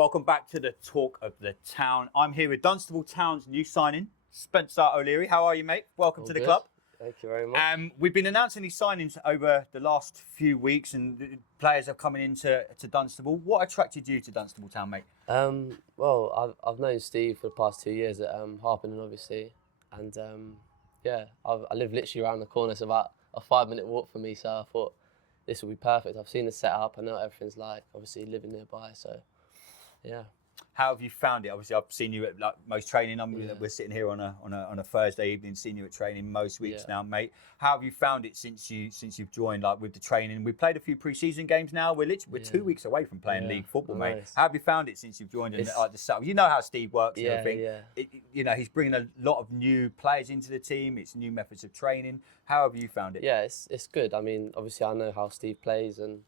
Welcome back to the Talk of the Town. I'm here with Dunstable Town's new signing, Spencer O'Leary. How are you, mate? Welcome to the club. Thank you very much. We've been announcing these signings over the last few weeks, and players are coming into Dunstable. What attracted you to Dunstable Town, mate? Well, I've known Steve for the past 2 years at Harpenden, obviously, and I live literally around the corner. It's about a 5-minute walk for me, so I thought this would be perfect. I've seen the setup, I know what everything's like. Obviously, living nearby, so yeah. How have you found it? Obviously, I've seen you at most training. We're sitting here on a Thursday evening, seeing you at training most weeks now, mate. How have you found it since you've joined, like with the training? We've played a few pre-season games now. We're 2 weeks away from playing league football, mate. Nice. How have you found it since you've joined? And the setup? You know how Steve works and everything. Yeah. He's bringing a lot of new players into the team. It's new methods of training. How have you found it? Yeah, it's good. I mean, obviously, I know how Steve plays, and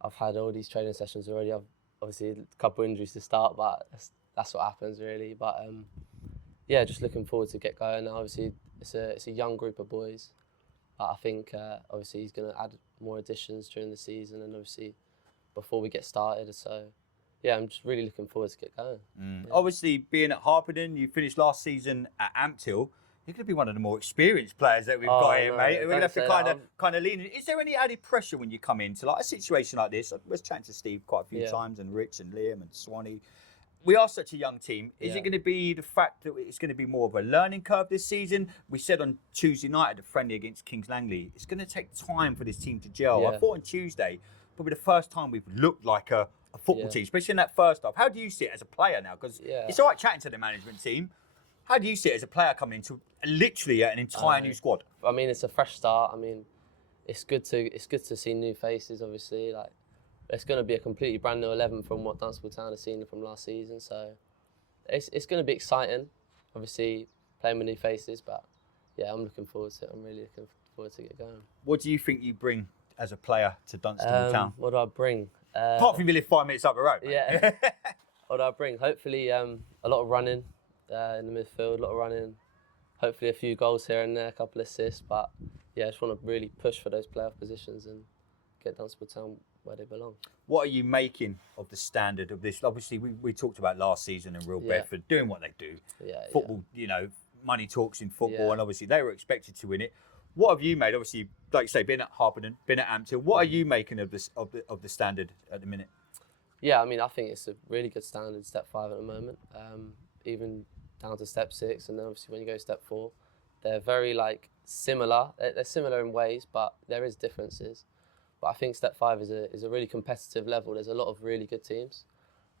I've had all these training sessions already. I've obviously a couple of injuries to start, but that's what happens really. But yeah, just looking forward to get going. Obviously, it's a young group of boys. I think obviously he's going to add more additions during the season, and obviously before we get started. So yeah, I'm just really looking forward to get going. Yeah. Obviously, being at Harpenden, you finished last season at Ampthill. You're going to be one of the more experienced players that we've got here, mate. We're going to have to kind of lean in. Is there any added pressure when you come into like a situation like this? I was chatting to Steve quite a few times, and Rich and Liam and Swanee. We are such a young team. Is it going to be the fact that it's going to be more of a learning curve this season? We said on Tuesday night at the friendly against Kings Langley, it's going to take time for this team to gel. Yeah. I thought on Tuesday, probably the first time we've looked like a football team, especially in that first half. How do you see it as a player now? Because it's all right chatting to the management team. How do you see it as a player coming into literally an entire new squad? I mean, it's a fresh start. I mean, it's good to see new faces. Obviously, like it's going to be a completely brand new 11 from what Dunstable Town has seen from last season. So it's going to be exciting. Obviously, playing with new faces, but yeah, I'm looking forward to it. I'm really looking forward to get going. What do you think you bring as a player to Dunstable Town? What do I bring? Apart from you live 5 minutes up the road. Yeah. What do I bring? Hopefully, a lot of running. In the midfield, a lot of running, hopefully a few goals here and there, a couple of assists, but yeah, I just want to really push for those playoff positions and get Dunstable Town where they belong. What are you making of the standard of this? Obviously, we talked about last season and Real Bedford doing what they do. Football, money talks in football, and obviously they were expected to win it. What have you made? Obviously, like you say, been at Harpenden, been at Ampthill. What are you making of this of the standard at the minute? Yeah, I mean, I think it's a really good standard, step 5 at the moment. Even down to step 6, and then obviously when you go step 4, they're very similar. They're similar in ways, but there is differences. But I think step 5 is a really competitive level. There's a lot of really good teams.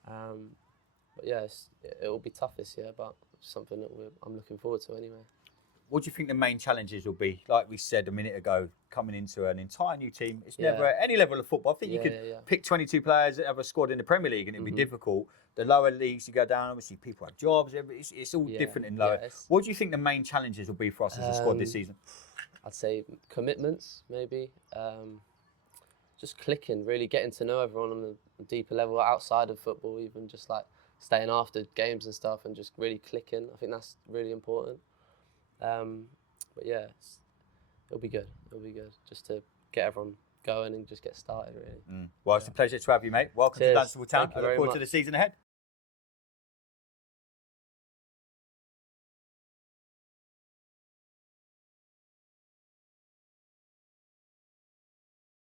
But yeah, it will be tough this year, but something that I'm looking forward to anyway. What do you think the main challenges will be? Like we said a minute ago, coming into an entire new team, it's never at any level of football. I think you could pick 22 players that have a squad in the Premier League, and it'd be difficult. The lower leagues, you go down, obviously people have jobs. It's all different in lower. What do you think the main challenges will be for us as a squad this season? I'd say commitments, maybe. Just clicking, really getting to know everyone on a deeper level outside of football, even just like staying after games and stuff and just really clicking. I think that's really important. But yeah, it'll be good. It'll be good just to get everyone going and just get started, really. Well, it's a pleasure to have you, mate. Welcome to Dunstable Town. I look forward to the season ahead.